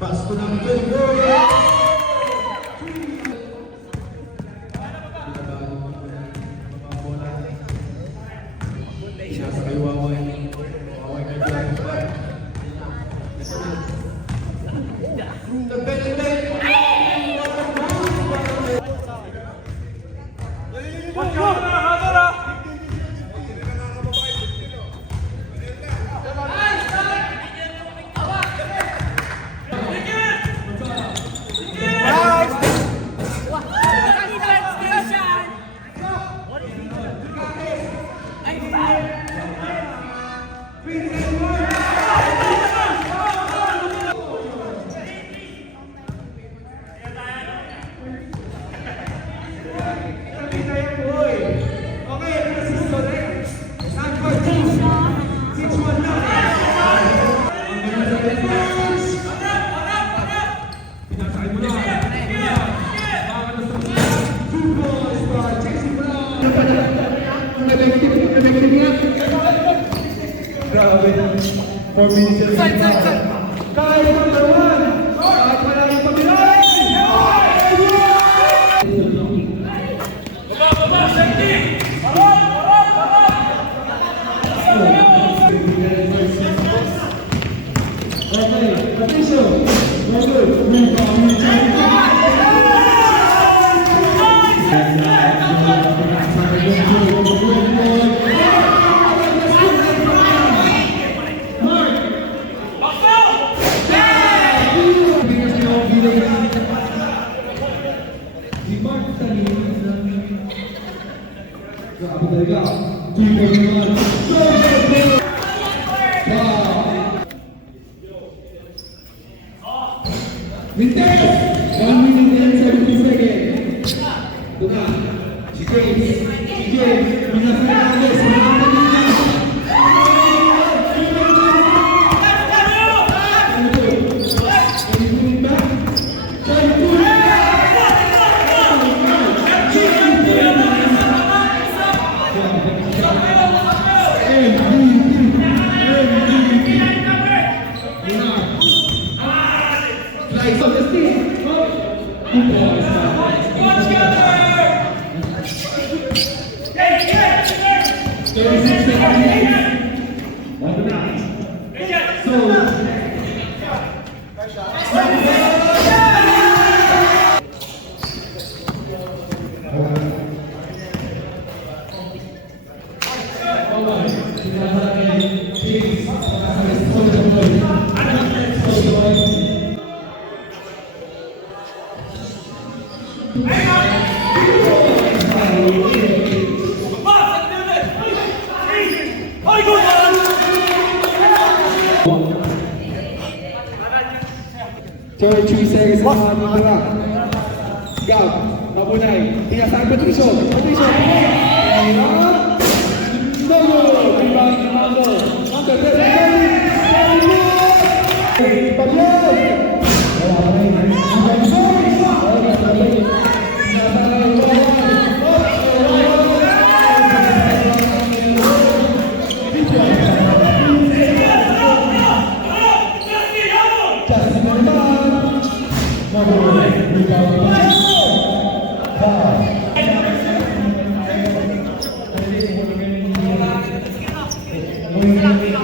Pasto ng Pedro. Nasa kay Waway. Waway kay Jack. Grabe. 4 minutes. Kaya number 1. Kahit wala yung pagbilay. Okay, Patricio. Very good. Grabe talaga. 3.1. Vintage! 1 minute and 70 seconds. Ito na. Si James. Minasay natin. Third 3 seconds na mga nitira. Gab, Mabunay, tinasaan Patricio. No! Rebound, Mando. Under pressure.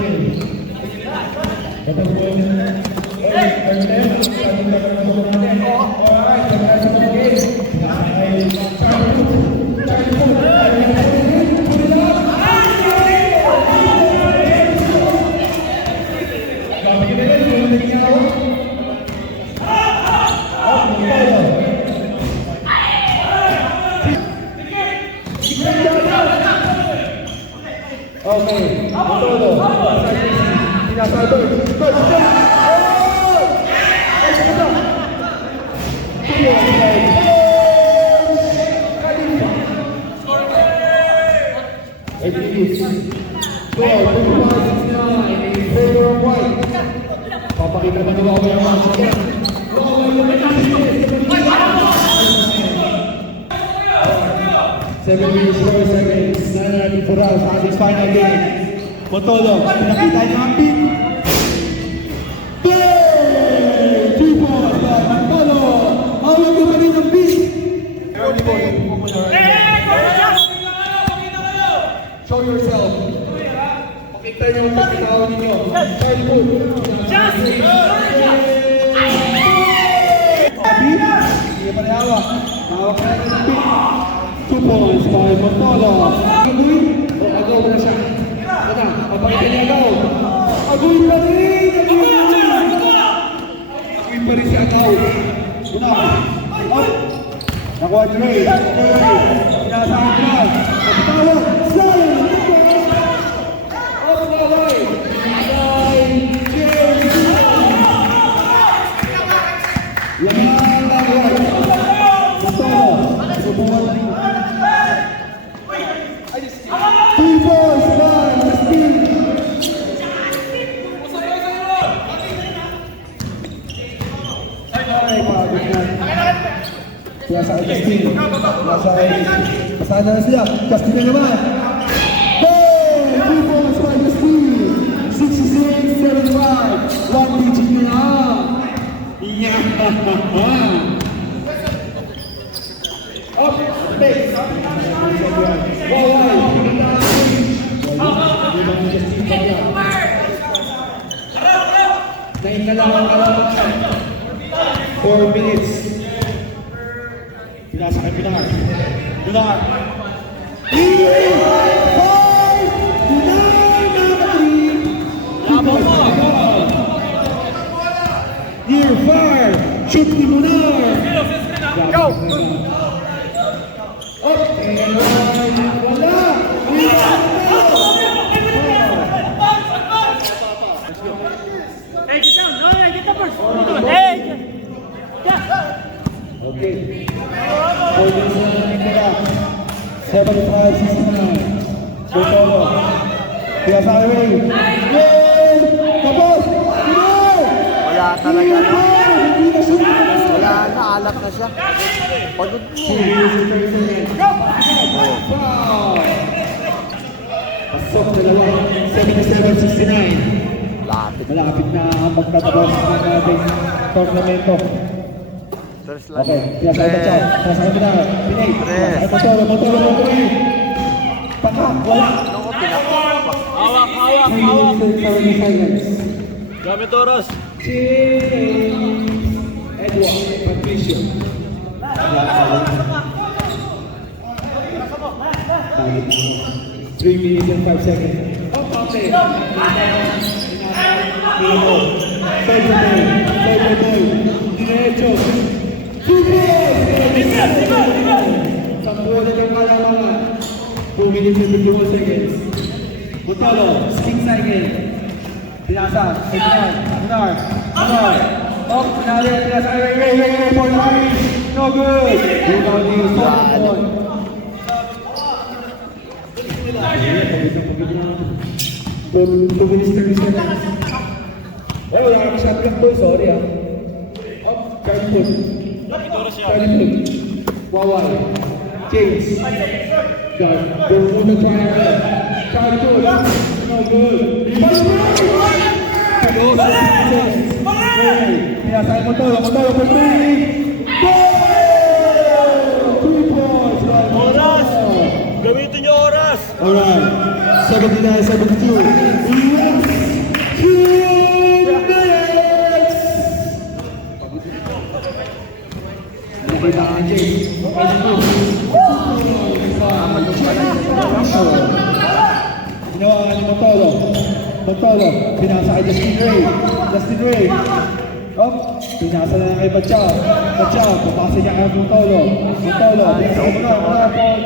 Thank you. Bird. Oh! Score 25-69 in favor of White. Papakita na naman ako yung mga sakyan. 7 minutes 4 seconds na natin for us sa ating final game. Motolo, pinakita niyo ang beat. Play! 2 points by Motolo. Hawag mo pa rin ang beat. Show yourself. Pakita niyo ang pagkakawa ninyo. Sorry po. Hindi pa rin hawak. Hawak na rin ang beat. 2 points by Motolo. Agoy. O, agaw na siya. Ito na, papakita niya agaw. Agoy pa rin! Agoy pa rin si agaw. Una. Up. Nakuha Dre. Inasahan ko na. Pagtawag. Slide. Up na line. Yan lang right. Motolo. Subukan na rin. 2 points by Justin. Ay, pagod na. Kaya sa Justin. Pasahan na sila. Justin na naman. Hey! 2 points by Justin. 66-75. 1 digit na lang. Yeah! Up, base. Waway. Naingalawang kalaban. 4 minutes. Pinasa kay Pinar. Pinar. Pinar number 3. Near far. Shoot ni Munar. Go. Up and wala! Hey, get down! No, get the first! Hey! Okay. 75-69. Motolo. Kaya sa highway. Yay! Tapos! Wala talaga na. Hindi na siya. Wala na, alat na siya. Pagod mo. Pasok dalawa. 77-69. Lapit. Malapit na magtatapos ng ating tornamento. First line. Okay, kaya sa ito siya. Kaya sa ito na. Pinay. Ay, Motolo. Paka, wala. Ako, pinakot pa. Hawak! 30 seconds. Gamit oras! James Edward Patricio. 3 minutes and 5 seconds. Up, okay. Diretso. Sampuan na yung kalamangan. 2 minutes and 51 seconds. Motolo, skin cycle. Pinasa, Pinar. Up, pinali, pinasa, wait, for the finish. No good. Rebound is 1 point. 2 minutes 30 seconds. Eh, wala kami shot clock boy, sorry ah. Up, Charlie Foot. Waway. James. Don't want to try again. Charlie Foot. No good. Pinasay Motolo for 3. Goal! 3 points by Oras! Motolo. Gamitin niyo oras! Alright, 79-72. Yes! 2 minutes! Okay na ang James. Ginawa ni Motolo. Pinasa kay Justin Ray. Up, pinasa na kay Bachao. Papasa niya kay Motolo. Pinasa kay Motolo.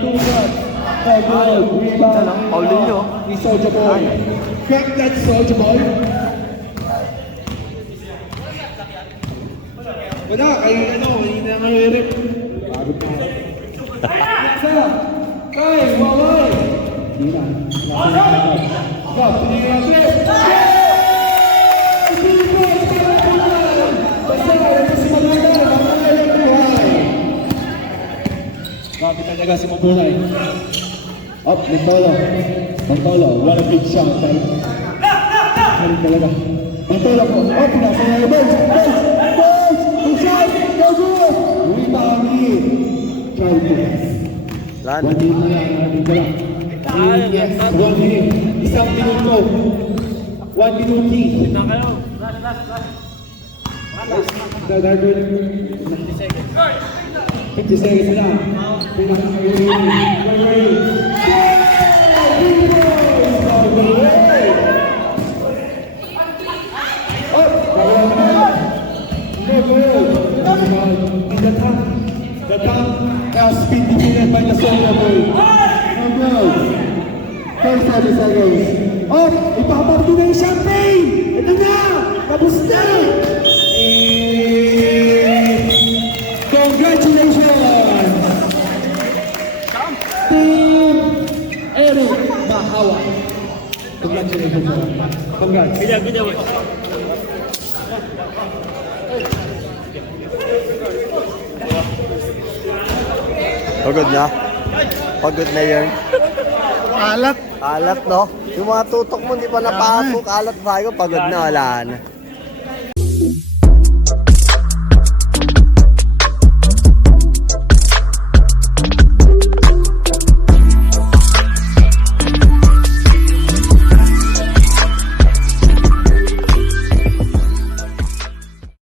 2 shots. Good. Rebound. Paulinho. Ni Soulja Boy. Crack that, Soulja Boy. Wala, kayo ano, hindi na mahirap. Pagod na. Isa, kay, waway. Hindi na. Aba, pinigyan natin. Basta, ito si Maganda, mamaya yung buhay. Grabe talaga si Mabulay. Up, Magpolo, what a big shot, right? Galing talaga. Magpolo po, up, nasa mga bench, good shot, go good! Uy, mami! Try this. Lan. 1 minute na lang, natin ka lang. Yes, 1 minute. Isang minuto. 1 minute key. Na kayo. Gagawin. 50 seconds na. The tongue now speed defeated by the solo boy. No goal. First 30 seconds. Oh, ipapapito na yung champagne! Ito na! Tapos na! Congratulations! Team Eric Mahawa. Congratulations. Congrats. Video. Pagod na? Pagod na yun. Alat, no? Yung mga tutok mo, hindi pa napasok. Alat ba? Pagod na, wala na.